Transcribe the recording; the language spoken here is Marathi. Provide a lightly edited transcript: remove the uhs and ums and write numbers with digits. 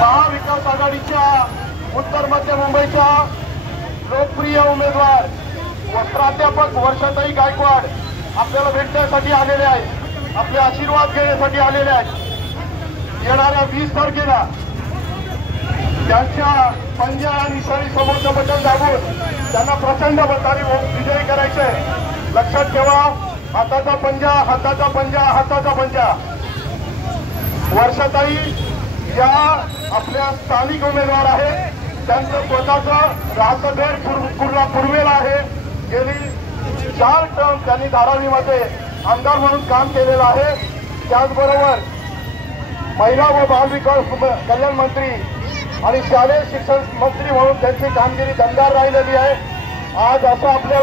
महाविकास आघाडीच्या उत्तर मध्य मुंबईच्या लोकप्रिय उमेदवार व प्राध्यापक वर्षाताई गायकवाड आपल्याला भेटण्यासाठी आलेले आहेत, आपले आशीर्वाद घेण्यासाठी आलेले आहेत। येणाऱ्या 20 तारखेला त्यांच्या पंजा आणि सरी समोरचं बटन दाबून त्यांना प्रचंड मताने विजयी करायचे। लक्षात ठेवा, हाताचा पंजा, हाताचा पंजा, हाताचा पंजा। वर्षाताई या आपल्या स्थानिक उमेदवार आहेत, त्यांचं स्वतःचं राहतं घर पूर्वेला आहे। गेली 4 टर्म त्यांनी धारावीमध्ये आमदार म्हणून काम केलेलं आहे। त्याचबरोबर महिला व बालविकास कल्याण मंत्री आणि शालेय शिक्षण मंत्री म्हणून त्यांची कामगिरी दमदार राहिलेली आहे। आज असं आपल्याला